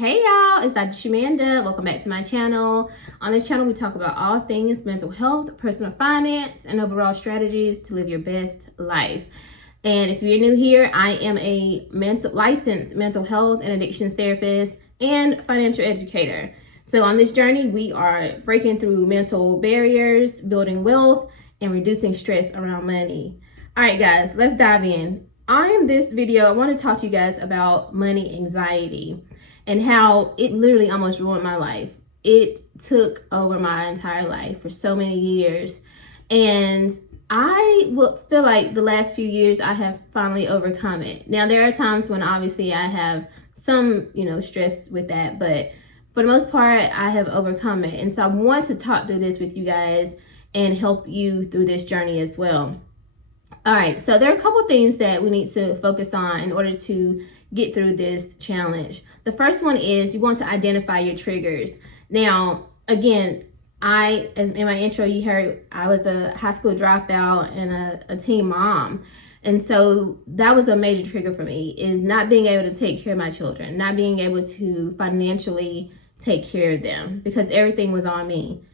Hey y'all, it's Dr. Shamanda. Welcome back to my channel. On this channel, we talk about all things mental health, personal finance, and overall strategies to live your best life. And if you're new here, I am a licensed mental health and addictions therapist and financial educator. So on this journey, we are breaking through mental barriers, building wealth, and reducing stress around money. All right, guys, let's dive in. On this video, I want to talk to you guys about money anxiety and how it literally almost ruined my life. It took over my entire life for so many years. And I will feel like the last few years I have finally overcome it. Now, there are times when obviously I have some, stress with that, but for the most part, I have overcome it. And so I want to talk through this with you guys and help you through this journey as well. All right, so there are a couple things that we need to focus on in order to get through this challenge. The first one is you want to identify your triggers. Now, again, as in my intro, you heard I was a high school dropout and a teen mom. And so that was a major trigger for me, is not being able to take care of my children, not being able to financially take care of them because everything was on me,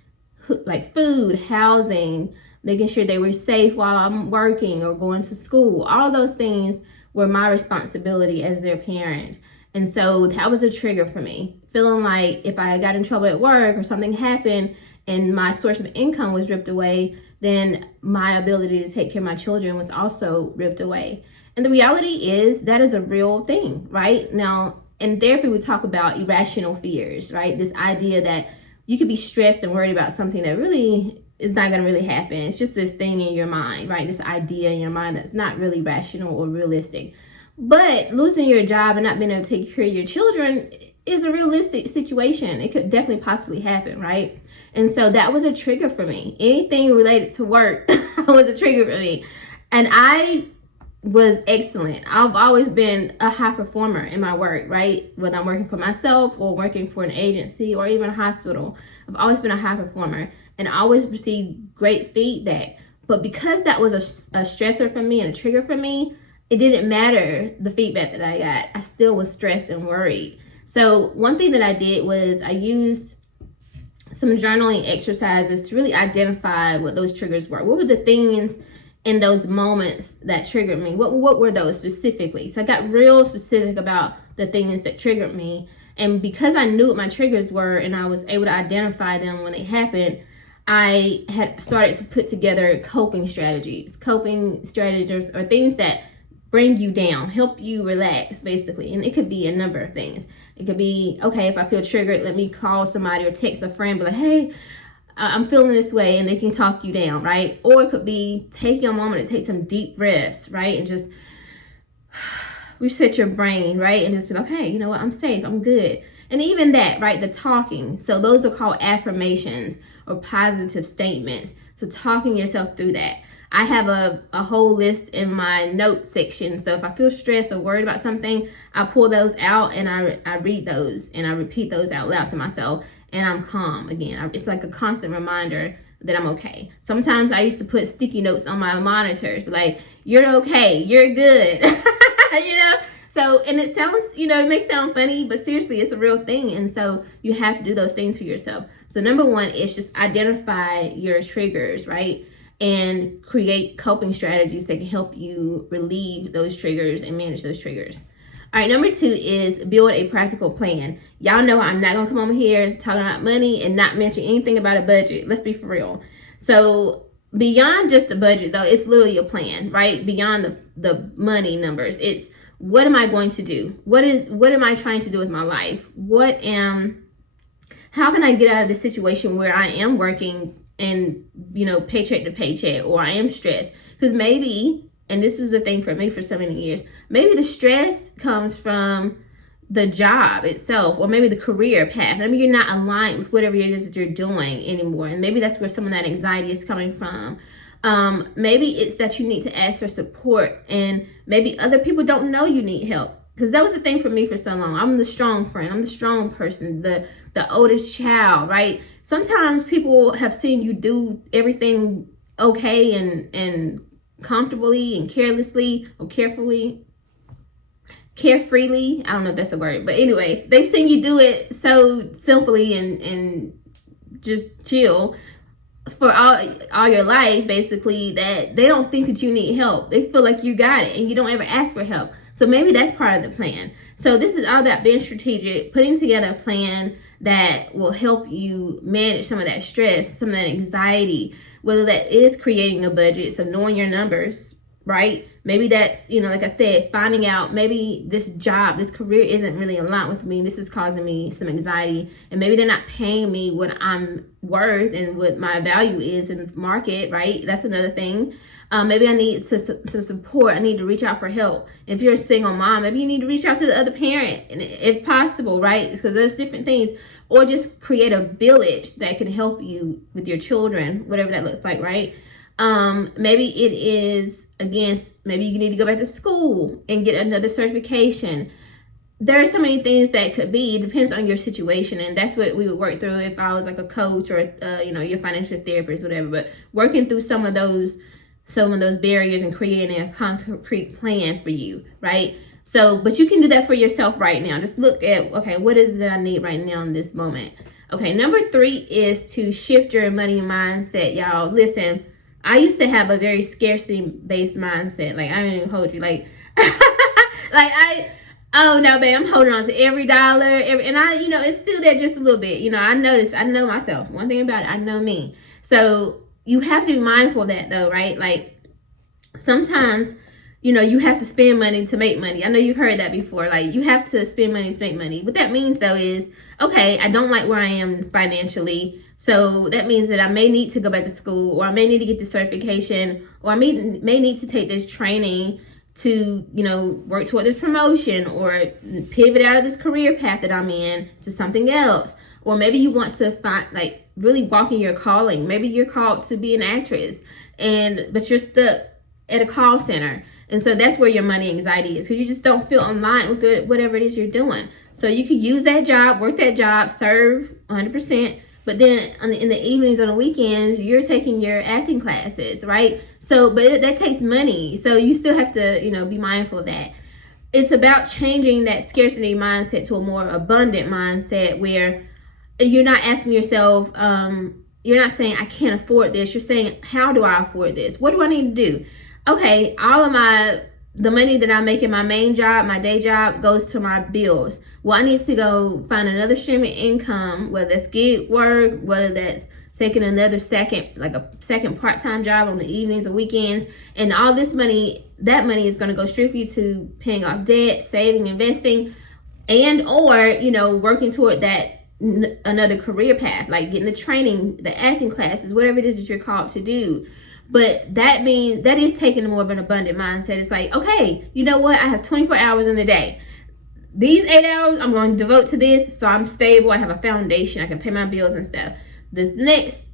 like food, housing, making sure they were safe while I'm working or going to school. All those things were my responsibility as their parent. And so that was a trigger for me, feeling like if I got in trouble at work or something happened and my source of income was ripped away, then my ability to take care of my children was also ripped away. And the reality is that is a real thing, right? Now, in therapy, we talk about irrational fears, right? This idea that you could be stressed and worried about something that really is not going to really happen. It's just this thing in your mind, right? This idea in your mind that's not really rational or realistic. But losing your job and not being able to take care of your children is a realistic situation. It could definitely possibly happen, right? And so that was a trigger for me. Anything related to work was a trigger for me. And I was excellent. I've always been a high performer in my work, right? Whether I'm working for myself or working for an agency or even a hospital, I've always been a high performer and I always received great feedback. But because that was a stressor for me and a trigger for me, it didn't matter the feedback that I got. I still was stressed and worried. So one thing that I did was I used some journaling exercises to really identify what those triggers were. What were the things in those moments that triggered me? What were those specifically? So I got real specific about the things that triggered me. And because I knew what my triggers were and I was able to identify them when they happened, I had started to put together coping strategies. Coping strategies are things that bring you down, help you relax, basically. And it could be a number of things. It could be, okay, if I feel triggered, let me call somebody or text a friend, be like, hey, I'm feeling this way, and they can talk you down, right? Or it could be taking a moment to take some deep breaths, right? And just reset your brain, right? And just be like, okay, you know what? I'm safe. I'm good. And even that, right? The talking. So those are called affirmations or positive statements. So talking yourself through that. I have a whole list in my notes section. So if I feel stressed or worried about something, I pull those out and I read those and I repeat those out loud to myself, and I'm calm again. It's like a constant reminder that I'm okay. Sometimes I used to put sticky notes on my monitors, like, you're okay, you're good, So, and it sounds, it may sound funny, but seriously, it's a real thing. And so you have to do those things for yourself. So number one is just identify your triggers, right? And create coping strategies that can help you relieve those triggers and manage those triggers. All right, number two is build a practical plan. Y'all know I'm not gonna come over here talking about money and not mention anything about a budget. Let's be for real. So beyond just the budget though, it's literally a plan, right? Beyond the money numbers, it's what am I going to do? What am I trying to do with my life? How can I get out of this situation where I am working and paycheck to paycheck, or I am stressed? Because maybe, and this was a thing for me for so many years, maybe the stress comes from the job itself, or maybe the career path. Maybe you're not aligned with whatever it is that you're doing anymore, and maybe that's where some of that anxiety is coming from. Maybe it's that you need to ask for support, and maybe other people don't know you need help. Because that was the thing for me for so long. I'm the strong friend. I'm the strong person, the oldest child, right? Sometimes people have seen you do everything okay and comfortably and carelessly or carefully, carefreely. I don't know if that's a word, but anyway, they've seen you do it so simply and just chill for all your life, basically, that they don't think that you need help. They feel like you got it and you don't ever ask for help. So maybe that's part of the plan. So this is all about being strategic, putting together a plan that will help you manage some of that stress, some of that anxiety, whether that is creating a budget, so knowing your numbers, right? Maybe that's, like I said, finding out maybe this job, this career isn't really aligned with me. This is causing me some anxiety, and maybe they're not paying me what I'm worth and what my value is in the market, right? That's another thing. Maybe I need some support. I need to reach out for help. If you're a single mom, maybe you need to reach out to the other parent, if possible, right? Because there's different things. Or just create a village that can help you with your children, whatever that looks like, right? Maybe it is, again, maybe you need to go back to school and get another certification. There are so many things that could be. It depends on your situation, and that's what we would work through if I was like a coach or your financial therapist, whatever. But working through some of those barriers and creating a concrete plan for you, right? So, but you can do that for yourself right now. Just look at, okay, what is it that I need right now in this moment? Okay, number 3 is to shift your money mindset, y'all. Listen, I used to have a very scarcity-based mindset. Like, I don't even hold you. Like, oh no, babe, I'm holding on to every dollar. And I, it's still there just a little bit. I know myself. One thing about it, I know me. So you have to be mindful of that though, right? Like, sometimes, you have to spend money to make money. I know you've heard that before. Like, you have to spend money to make money. What that means though is, okay, I don't like where I am financially. So that means that I may need to go back to school, or I may need to get the certification, or I may need to take this training to, work toward this promotion, or pivot out of this career path that I'm in to something else. Or maybe you want to find, like, really walk in your calling. Maybe you're called to be an actress, but you're stuck at a call center. And so that's where your money anxiety is, because you just don't feel aligned with whatever it is you're doing. So you could use that job, work that job, serve 100%. But then in the evenings, on the weekends, you're taking your acting classes, right? So, but that takes money. So you still have to, be mindful of that. It's about changing that scarcity mindset to a more abundant mindset, where you're not asking yourself, you're not saying, I can't afford this. You're saying, how do I afford this? What do I need to do? Okay, all of the money that I make in my main job, my day job, goes to my bills. Well, I need to go find another stream of income, whether that's gig work, whether that's taking another second part-time job on the evenings or weekends. And all this money, that money is going to go strictly to paying off debt, saving, investing, and or, working toward that another career path, like getting the training, the acting classes, whatever it is that you're called to do. But that means that is taking more of an abundant mindset. It's like, okay, you know what? I have 24 hours in a day. These 8 hours I'm going to devote to this, so I'm stable. I have a foundation. I can pay my bills and stuff. This next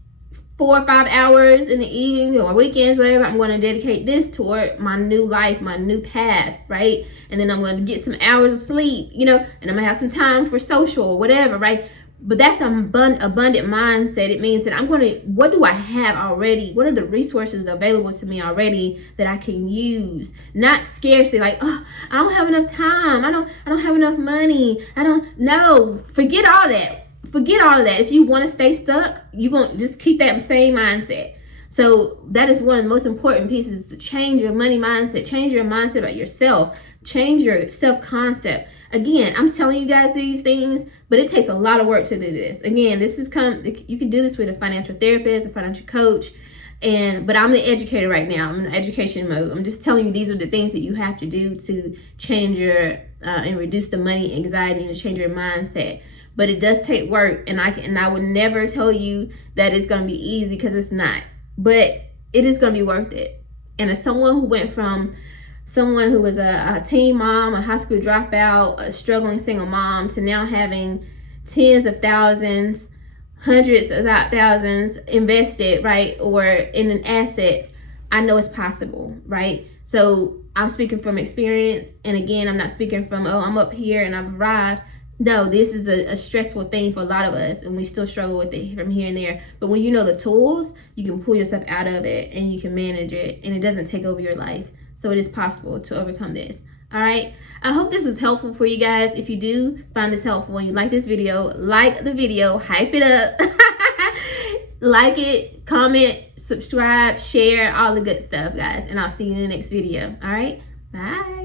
4 or 5 hours in the evening or weekends, whatever, I'm going to dedicate this toward my new life, my new path, right? And then I'm going to get some hours of sleep, and I'm going to have some time for social or whatever, right? But that's an abundant mindset. It means that what do I have already? What are the resources available to me already that I can use? Not scarcity, like, oh, I don't have enough time. I don't have enough money. No, forget all that. Forget all of that. If you want to stay stuck, you're going to just keep that same mindset. So that is one of the most important pieces, to change your money mindset, change your mindset about yourself, change your self-concept. Again, I'm telling you guys these things, but it takes a lot of work to do this. Again, you can do this with a financial therapist, a financial coach, but I'm the educator right now. I'm in education mode. I'm just telling you these are the things that you have to do to change your and reduce the money anxiety and to change your mindset. But it does take work, and I would never tell you that it's going to be easy, because it's not. But it is going to be worth it. And as someone who went from someone who was a teen mom, a high school dropout, a struggling single mom, to now having tens of thousands, hundreds of thousands invested, right, or in assets, I know it's possible, right? So I'm speaking from experience, and again, I'm not speaking from, oh, I'm up here and I've arrived. No, this is a stressful thing for a lot of us, and we still struggle with it from here and there. But when you know the tools, you can pull yourself out of it and you can manage it, and it doesn't take over your life. So it is possible to overcome this. All right. I hope this was helpful for you guys. If you do find this helpful and you like this video, like the video, hype it up. Like it, comment, subscribe, share, all the good stuff, guys. And I'll see you in the next video. All right. Bye.